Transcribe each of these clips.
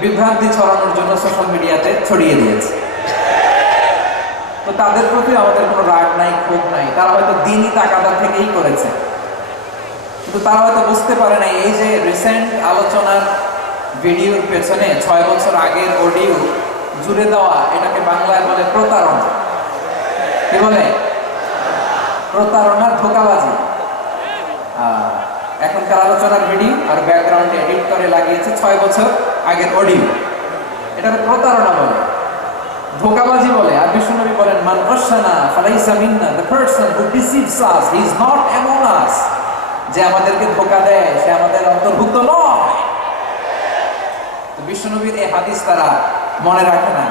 বিভ্রান্তি ছড়ানোর জন্য সোশ্যাল মিডিয়াতে ছড়িয়ে দিয়েছে। তো তাদের প্রতি আমাদের কোনো রাগ নাই, ক্ষোভ নাই। তারা হয়তো দিনই তাকাদা থেকেই করেছে। কিন্তু তারা হয়তো বুঝতে পারে না এই যে রিসেন্ট আলোচনার ভিডিওর পেছনে ছয় বছর আগের অডিও জুড়ে দেওয়া, এটাকে বাংলায় বলে প্রতারণা। কি বলে? প্রতারণার ধোকাবাজি। এখনকার আলোচনার ভিডিও আর ব্যাকগ্রাউন্ডে এডিট করে লাগিয়েছে ছয় বছর। আগের অডিও। এটাকে প্রতারণা বলে। ধোকাবাজি বলে। আর বিষ্ণুনবী বলেন, মান গসানা ফালাইসা মিন্না the person who deceives us he is not among us যে আমাদেরকে ধোকা দেয়, সে আমাদের অন্তর্ভুক্ত নয়। বিশ্বনবীর এই হাদিস তারা মনে রাখে না।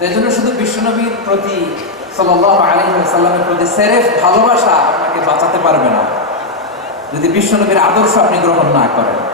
এই জন্য শুধু বিশ্বনবীর প্রতি, সাল্লাল্লাহু আলাইহি ওয়াসাল্লামের প্রতি সেরেফ ভালোবাসা আপনাকে বাঁচাতে পারবে না। যদি বিশ্বনবীর আদর্শ আপনি গ্রহণ না করেন।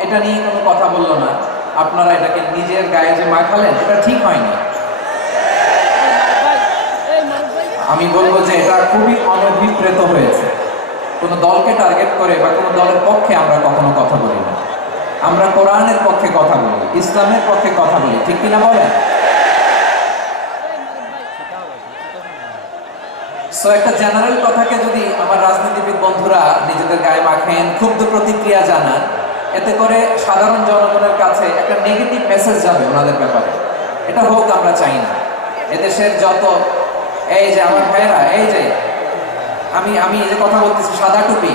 এটা নিয়ে কোনো কথা বলল না। আপনারা এটাকে নিজের গায়ে যে মাখালেন, এটা ঠিক হয়নি। আমি বলব যে এটা খুবই অনভিপ্রেত হয়েছে। কোনো দলকে টার্গেট করে বা কোনো দলের পক্ষে আমরা কখনো কথা বলি না। আমরা কোরআনের পক্ষে কথা বলি, ইসলামের পক্ষে কথা বলি, ঠিক কিনা বলেন? সো একটা জেনারেল কথাকে যদি আমার রাজনীতিবিদ বন্ধুরা নিজেদের গায়ে মাখেন, ক্ষুব্ধ প্রতিক্রিয়া জানান এতে করে সাধারণ জনগণের কাছে একটা নেগেটিভ মেসেজ যাবে ওনাদের ব্যাপারে। এটা হোক আমরা চাই না। এদেশের যত এই যে আমার ভাইয়েরা এই যে আমি আমি যে কথা বলতেছি সাদা টুপি।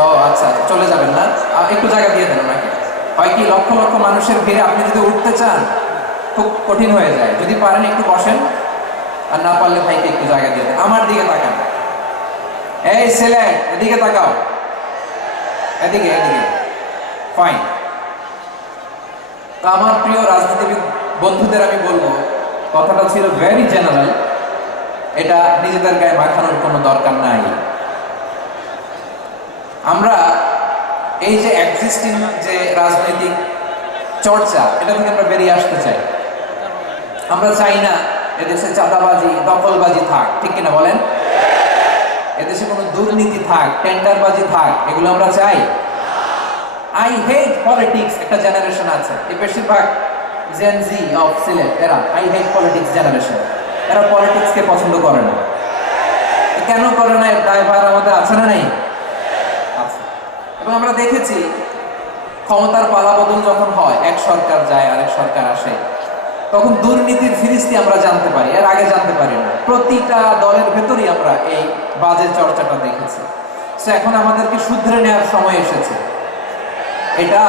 ও আচ্ছা আচ্ছা, চলে যাবেন না? একটু জায়গা দিয়ে দেন ওনাকে। হয় কি লক্ষ লক্ষ মানুষের ভিড়ে আপনি যদি উঠতে চান খুব কঠিন হয়ে যায়। যদি পারেন একটু বসেন আর না পারলে ভাইকে একটু জায়গা দিয়ে দেন। আমার দিকে তাকান। এই ছেলে এদিকে তাকাও। এদিকে এদিকে। ফাইন তো আমার প্রিয় রাজনীতিবিদ বন্ধুদের আমি বলব, কথাটা ছিল ভেরি জেনারেল এটা নিজেদের গায়ে মাখানোর কোনো দরকার নাই। আমরা এই যে এক্সিস্টিং যে রাজনৈতিক চর্চা, এটা থেকে আমরা বেরিয়ে আসতে চাই। আমরা চাই না এদেশে চাঁদাবাজি, দখলবাজি থাক, ঠিক কিনা বলেন? এদেশে কোনো দুর্নীতি থাক, টেন্ডারবাজি থাক, এগুলো আমরা চাই। আই হেট পলিটিক্স একটা জেনারেশন আছে। এই বেশিরভাগ জেন জি অফ সিলেট এরা আই হেট পলিটিক্স জেনারেশন এরা পলিটিক্সকে পছন্দ করে না। কেন করে না? এর দায়ভার আমাদের আছে না নেই? আছে। এবং আমরা দেখেছি ক্ষমতার পালাবদল যখন হয়, এক সরকার যায়, আরেক সরকার আসে। তখন দুর্নীতির ফিরিস্তি আমরা জানতে পারি, এর আগে জানতে পারি না। প্রতিটা দলের ভেতরই আমরা এই বাজে চর্চাটা দেখেছি। সো এখন আমাদেরকে শুধরে নেওয়ার সময় এসেছে। এটা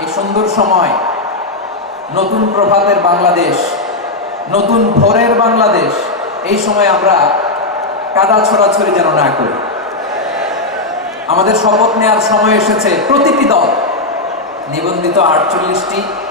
এই সুন্দর সময়, নতুন প্রভাতের বাংলাদেশ, নতুন ভোরের বাংলাদেশ, এই সময় আমরা কাদা ছড়াছড়ি যেন না করি। আমাদের শপথ নেওয়ার সময় এসেছে প্রতিটি দল। নিবন্ধিত আটচল্লিশটি